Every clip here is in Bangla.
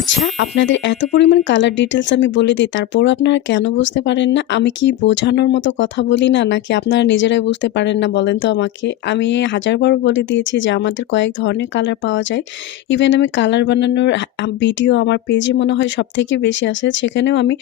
আচ্ছা আপনাদের এত পরিমাণ কালার ডিটেলস আমি বলে দিই, তারপরও আপনারা কেন বুঝতে পারেন না? আমি কি বোঝানোর মতো কথা বলি না, নাকি আপনারা নিজেরাই বুঝতে পারেন না? বলেন তো আমাকে। আমি হাজারবার বলে দিয়েছি যে আমাদের কয়েক ধরনের কালার পাওয়া যায়। ইভেন আমি কালার বানানোর ভিডিও আমার পেজে মনে হয় সব থেকে বেশি আসে, সেখানেও আমি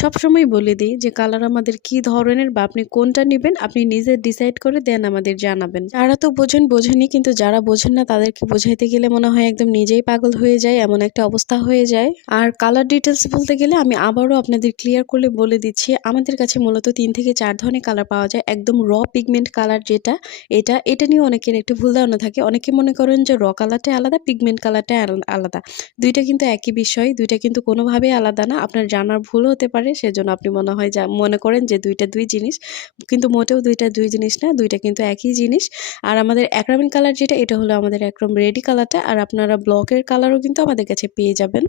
সবসময় বলে দিই যে কালার আমাদের কি ধরনের বা আপনি কোনটা নেবেন, আপনি নিজে ডিসাইড করে দেন আমাদের জানাবেন। যারা তো বোঝেন বোঝেনি কিন্তু যারা বোঝেন না, তাদেরকে বোঝাইতে গেলে মনে হয় একদম নিজেই পাগল হয়ে যায়, এমন একটা অবস্থা হয়ে যায়। আর কালার ডিটেলস বলতে গেলে আমি আবারও আপনাদের ক্লিয়ার করলে বলে দিচ্ছি, আমাদের কাছে মূলত তিন থেকে চার ধরনের কালার পাওয়া যায়। একদম র পিগমেন্ট কালার যেটা, এটা এটা নিয়ে অনেকের একটু ভুল ধারণা থাকে। অনেকে মনে করেন যে র কালারটা আলাদা পিগমেন্ট কালারটা আলাদা। দুইটা কিন্তু একই বিষয়, দুইটা কিন্তু কোনোভাবেই আলাদা না। আপনার জানার ভুল হতে পারে, সেজন্য আপনি মনে হয় যা, মনে করেন যে দুইটা দুই জিনিস, কিন্তু মোটেও দুইটা দুই জিনিস না, দুইটা কিন্তু একই জিনিস। আর আমাদের একরামিন কালার যেটা, এটা হলো আমাদের একরম রেডি কালারটা আর আপনারা ব্লকের কালারও কিন্তু আমাদের কাছে পেয়ে যাবেন।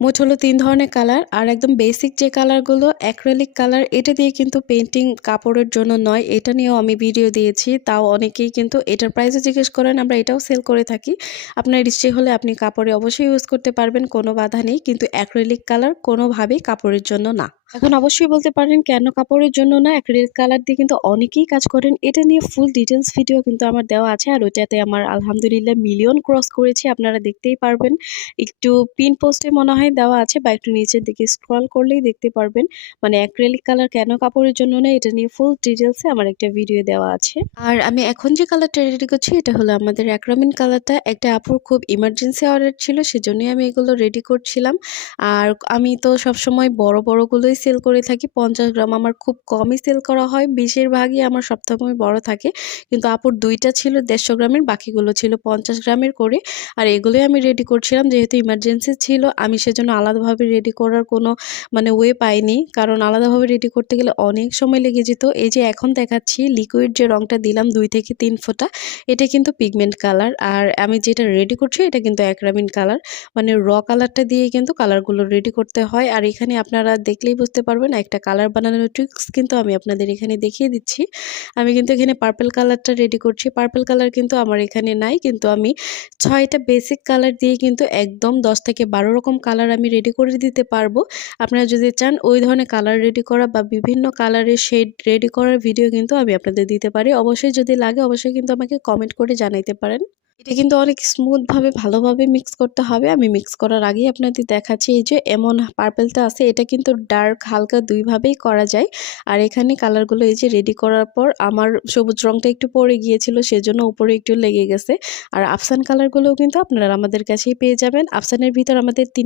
মোট হলো তিন ধরনের কালার, আর একদম বেসিক যে কালারগুলো অ্যাক্রেলিক কালার, এটা দিয়ে কিন্তু পেন্টিং কাপড়ের জন্য নয়। এটা নিয়েও আমি ভিডিও দিয়েছি, তাও অনেকেই কিন্তু এটার প্রাইসও জিজ্ঞেস করেন, আমরা এটাও সেল করে থাকি। আপনার ইচ্ছে হলে আপনি কাপড়ে অবশ্যই ইউজ করতে পারবেন, কোনো বাধা নেই, কিন্তু অ্যাক্রেলিক কালার কোনোভাবেই কাপড়ের জন্য না। এখন অবশ্যই বলতে পারেন কেন কাপড়ের জন্য না অ্যাক্রিলিক কালার দিয়ে কিন্তু অনেকেই কাজ করেন। এটা নিয়ে ফুল ডিটেলস ভিডিও কিন্তু আমার দেওয়া আছে আর ওইটাতে আমার আলহামদুলিল্লাহ মিলিয়ন ক্রস করেছি, আপনারা দেখতেই পারবেন। একটু পিন পোস্টে মনে হয় দেওয়া আছে বা একটু নিচের দিকে স্ক্রল করলেই দেখতে পারবেন। মানে অ্যাক্রিলিক কালার কেন কাপড়ের জন্য না, এটা নিয়ে ফুল ডিটেলসে আমার একটা ভিডিও দেওয়া আছে। আর আমি এখন যে কালারটা রেডি করছি, এটা হলো আমাদের অ্যাক্রামিন কালারটা একটা আপুর খুব ইমার্জেন্সি অর্ডার ছিল, সেজন্যই আমি এগুলো রেডি করছিলাম। আর আমি তো সবসময় বড় বড়গুলোই সেল করে থাকি, পঞ্চাশ গ্রাম আমার খুব কমই সেল করা হয়। বেশিরভাগই আমার সবসময় বড় থাকে। কিন্তু আপুর দুইটা ছিল দেড়শো গ্রামের, বাকিগুলো ছিল পঞ্চাশ গ্রামের করে। আর এগুলোই আমি রেডি করছিলাম। যেহেতু ইমার্জেন্সি ছিল, আমি সেজন্য আলাদাভাবে রেডি করার কোনো মানে ওয়ে পাইনি। কারণ আলাদাভাবে রেডি করতে গেলে অনেক সময় লেগে যেত। এই যে এখন দেখাচ্ছি লিকুইড যে রঙটা দিলাম দুই থেকে তিন ফোঁটা, এটা কিন্তু পিগমেন্ট কালার আর আমি যেটা রেডি করছি, এটা কিন্তু একরামিন কালার মানে র কালারটা দিয়ে কিন্তু কালারগুলো রেডি করতে হয়। আর এখানে আপনারা দেখলেই বুঝতে পারবেন। একটা কালার বানানোর ট্রিক্স কিন্তু আমি আপনাদের এখানে দেখিয়ে দিচ্ছি। আমি কিন্তু এখানে পার্পেল কালারটা রেডি করছি। পার্পেল কালার কিন্তু আমার এখানে নাই। কিন্তু আমি ছয়টা বেসিক কালার দিয়ে কিন্তু একদম দশ থেকে বারো রকম কালার আমি রেডি করে দিতে পারব। আপনারা যদি চান ওই ধরনের কালার রেডি করা বা বিভিন্ন কালারের শেড রেডি করার ভিডিও কিন্তু আমি আপনাদের দিতে পারি। অবশ্যই যদি লাগে অবশ্যই কিন্তু আমাকে কমেন্ট করে জানাইতে পারেন। এটা কিন্তু অনেক স্মুথভাবে ভালোভাবে মিক্স করতে হবে। আমি মিক্স করার আগেই আপনাদের দেখাচ্ছি, এই যে এমন পার্পেলটা আছে, এটা কিন্তু ডার্ক হালকা দুইভাবেই করা যায়। আর এখানে কালারগুলো এই যে রেডি করার পর আমার সবুজ রঙটা একটু পরে গিয়েছিল, সেজন্য উপরে একটু লেগে গেছে। আর আফসান কালারগুলোও কিন্তু আপনারা আমাদের কাছেই পেয়ে যাবেন। আফসানের ভিতর আমাদের তিনটা